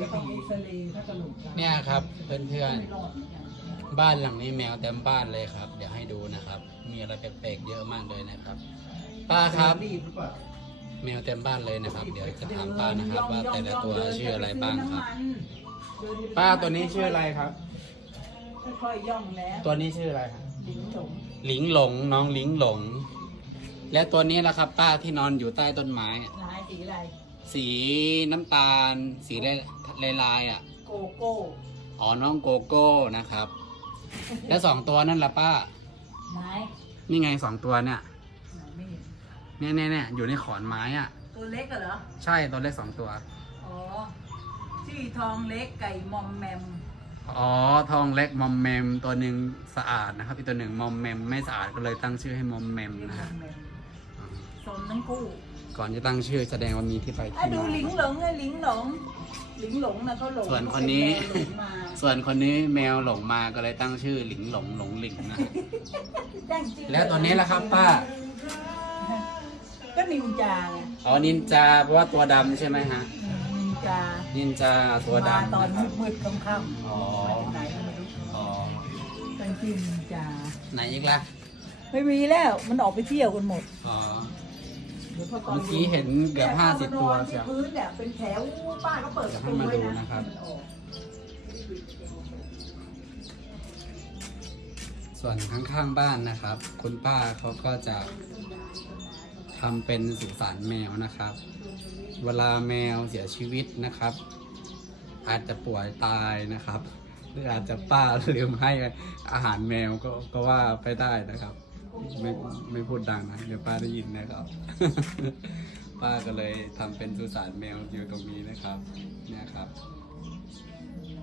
แล้วก็เอ็กซเรย์ถ้ากระโหลกร้าวเนี่ยครับเพื่อนไม่รอดเหมือนกันๆบ้านหลังนี้แมวเต็มบ้านเลยครับ เดี๋ยวให้ดูนะครับ มีอะไรแปลกๆเยอะมากเลยนะครับ ป้าครับรีบหรือเปล่าแมวเต็มบ้านเลยนะครับ เดี๋ยวจะถามป้านะครับ ว่าแต่ละตัวชื่ออะไรบ้างครับ ป้าตัวนี้ชื่ออะไรครับ ค่อยๆย่องแล้วตัวนี้ชื่ออะไรครับหลิงหลงหลิงหลงน้องหลิงหลง และตัวนี้ล่ะครับ ป้าที่นอนอยู่ใต้ต้นไม้อะลายสีอะไร สีน้ำตาล สีลายลายๆอะ โกโก้อ๋อน้องโกโก้นะครับ แล้วสองตัวนั่นล่ะป้าไหนนี่ไงสองตัวเนี่ยไหนไม่เห็นเนี่ยเนี่ยเนี่ยอยู่ในขอนไม้อะ ตัวเล็กเหรอ ใช่ตัวเล็กสองตัว อ๋อชื่อทองเล็กไก่มอมแมมอ๋อทองเล็กมอมแมมตัวหนึ่งสะอาดนะครับ อีกตัวหนึ่งมอมแมมไม่สะอาดก็เลยตั้งชื่อให้มอมแมมชื่อนะมอฮะมแมมสนทั้งคู่ ก่อนจะตั้งชื่อแสดงว่ามีที่ไปอะที่ดูมาหลิงหลงไงหลิงหลงหลิงหลงนะเขาหลงส่วนคนนี้ เขาเป็นแมวหลงมาส่วนคนนี้แมวหลงมาก็เลยตั้งชื่อหลิงหลงหลงหลิงนะตั้งชื่อแล้วตัวนี้ล่ะครับป้า ก็นินจาไงอ๋อนินจาเพราะว่าตัวดำใช่ไหมฮะอืมนินจานินจาตัวมาดำตอนนะครับ มืดๆค่ำอ๋อ ๆมาจากไหนก็ไม่รู้อ๋อตั้งชื่อนินจา ไหนอีกล่ะไม่มีแล้วมันออกไปเที่ยวกันหมด อ๋อ เดี๋ยวพอตอนเมื่อกี้เห็นเกือบห้าสิบตัวเชีเชียวพื้นเนี่ยเป็นแถวป้าก็เปิดประตูไว้เดี๋ยวให้มาดูนะนะครับมันออกส่วนข้างๆบ้านนะครับ คุณป้าเขาก็จะทำเป็นสุสานแมวนะครับ เวลาแมวเสียชีวิตนะครับ อาจจะป่วยตายนะครับ หรืออาจจะป้าลืมให้อาหารแมวก็ก็ว่าไปได้นะครับ ไม่ไม่พูดดังนะ เดี๋ยวป้าได้ยินนะครับ ป้าก็เลยทำเป็นสุสานแมวอยู่ตรงนี้นะครับ เนี่ยครับ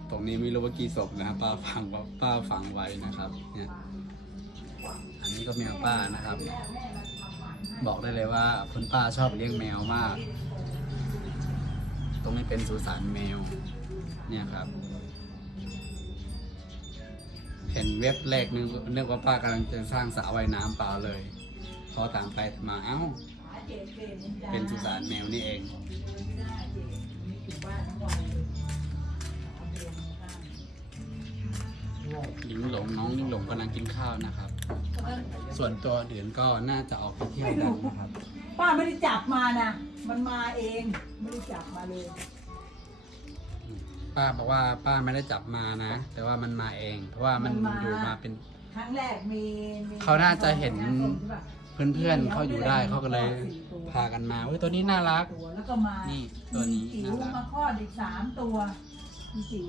ตรงนี้ไม่รู้ว่ากี่ศพนะครับป้าฝังป้าฝังไว้นะครับ เนี่ย อันนี้ก็แมวป้านะครับ บอกได้เลยว่าคุณป้าชอบเลี้ยงแมวมาก ตรงนี้เป็นสุสานแมว เนี่ยครับ เห็นเว็บแรกนึกนึกว่าป้ากำลังจะสร้างสระว่ายน้ำเปล่าเลย พอตามไปมาเอ้า เป็นสุสานแมวนี่เองหลิงหลงน้องหลิงหลงกำลังกินข้าวนะครับ ส่วนตัวอื่นก็น่าจะออกไปเที่ยวกันนะครับ ป้าไม่ได้จับมานะ มันมาเอง ไม่ได้จับมาเลย ป้าบอกว่าป้าไม่ได้จับมานะ แต่ว่ามันมาเอง เพราะว่ามันอยู่มาเป็น ครั้งแรกมีมีเขาน่าจะเห็นใช่ปะเพื่อนๆเขาอยู่ได้เขาก็เลยพากันมาเว้ยตัวนี้น่ารัก ตัวแล้วก็มานี่ตัวนี้จิ๋วน่ารัก มาคลอดอีกสามตัวมีจิ๋ว